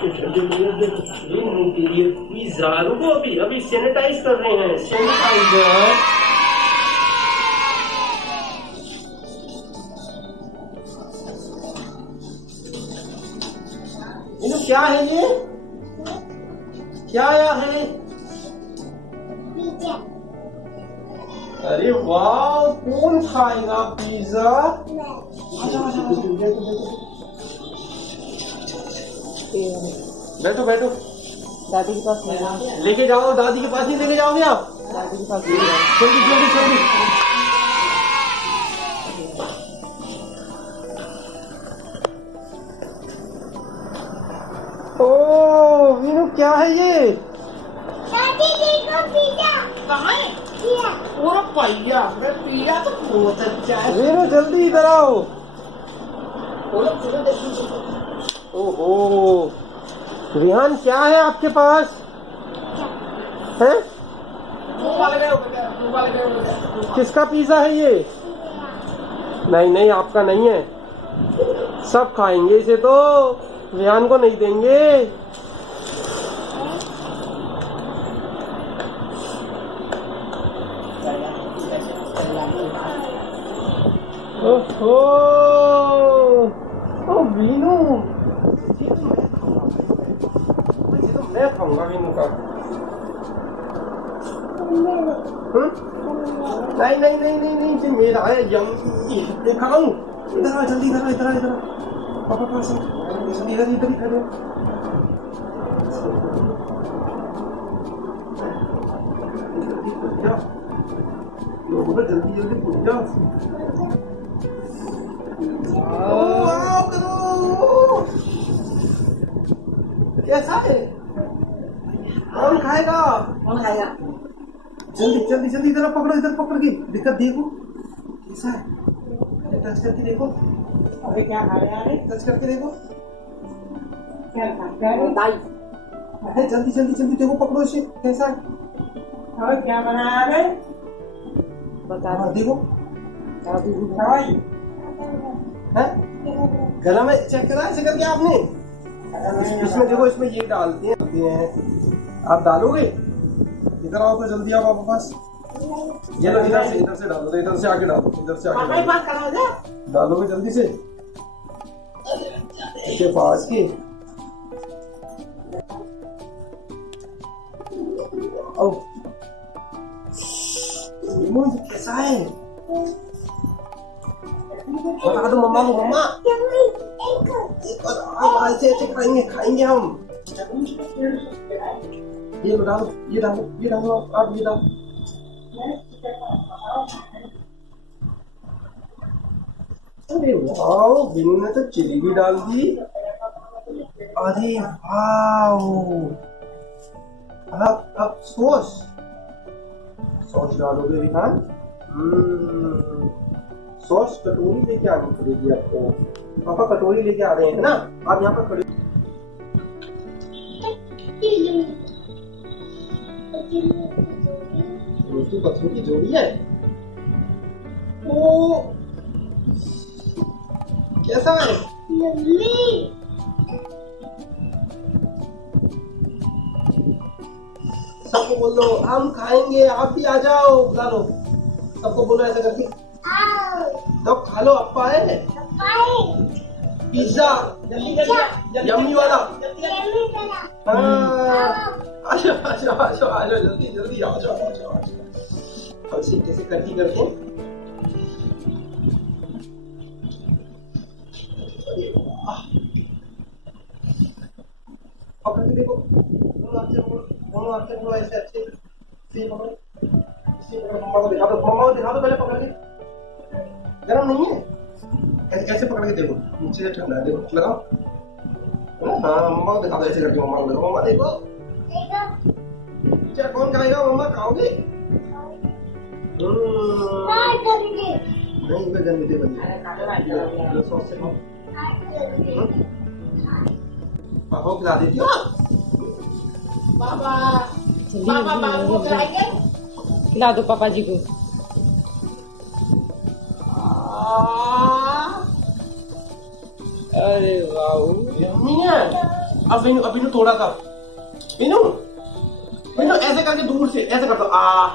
के लिए पिज्जा, रुको अभी अभी सैनिटाइज कर रहे हैं, सैनिटाइजर। इन्हें क्या है ये, क्या आया है? अरे वाह, कौन खाएगा पिज्जा? बैठो बैठो, दादी के पास लेके जाओ, दादी के पास नहीं लेके जाओगे आप? दादी के पास जल्दी जल्दी जल्दी। ओ वीनू, क्या है ये? दादी देखो पिज्जा कहाँ है? पूरा पहिया पिज्जा तो बहुत अच्छा है। वीनू जल्दी इधर आओ। चलो ओहो विहान, क्या है आपके पास? है? किसका पिज्जा है ये? नहीं नहीं, आपका नहीं है। सब खाएंगे इसे तो, विहान को नहीं देंगे। ओहो, ओ वीनू, ये तो मैं खाऊंगा वीनू का। नहीं नहीं नहीं नहीं नहीं, ये मेरा है, यम्मी। खाऊं? इधर आ जल्दी, इधर आ इधर आ इधर आ। पापा पास इधर इधर ही खड़े। जल्दी जल्दी पूछ जाओ। कैसा है? कौन खाएगा? कौन खाएगा? जल्दी जल्दी जल्दी, इधर पकड़ो, इधर पकड़ के दिक्कत देखो कैसा है, टच करके देखो। अबे क्या खा रहे हैं? टच करके देखो। क्या खा रहे हैं? जल्दी जल्दी जल्दी देखो, पकड़ो इसे, कैसा है? और क्या बनाया है? बता देखो। है गला में चेक करा है करके आपने? इसमें देखो, इसमें ये डालते हैं, आप डालोगे? इधर आओ तो जल्दी आओ पापा पास। ये लो, इधर से डालो, इधर से आके डालो, इधर से आके डालो। डालोगे जल्दी से इसके पास की। ओ कैसा है? बता दो मम्मा को। मम्मा ऐसे ऐसे खाएंगे खाएंगे हम। ये लो, डालो, ये डालो, ये डालो, आप ये डालो। अरे वाह, बिन्नू ने तो चिली भी डाल दी। अरे वाह, अब सॉस डालोगे विहान? सॉस कटोरी लेके आनी पड़ेगी आपको। पापा कटोरी लेके आ रहे हैं ना, आप यहाँ पर खड़े। दोस्तों पत्थरों की जोड़ी है। ओ कैसा है? सबको बोल दो हम खाएंगे, आप भी आ जाओ, बुला लो सबको, बोलो ऐसा करके। तो खा लो, अप्पा है पिज्जा, यम्मी वाला। आजा आजा आजा आजा, जल्दी जल्दी आजा आजा। और इसे कैसे कटी करके, पकड़ के देखो, दोनों हाथ से ऐसे अच्छे से पकड़ो। मम्मा को दिखा दो पहले पकड़ के। गरम नहीं है? ऐसे पकड़ के देखो, नीचे से ठंडा है, देखो लगाओ। हाँ मम्मा को दिखा दो, ऐसे करके मम्मा को देखो। मम्मा देखो, क्या कौन खाएगा? मम्मा खाओगे? नहीं इधर जन्म दे बंदे सॉस से खाओ। पापा को खिला देती हो? पापा बाबू को खिलाएंगे? खिला दो पापा जी को। अरे वाह, यम्मी है। अब विनू थोड़ा सा, विनू विनू ऐसे करके दूर से ऐसे कर दो, आ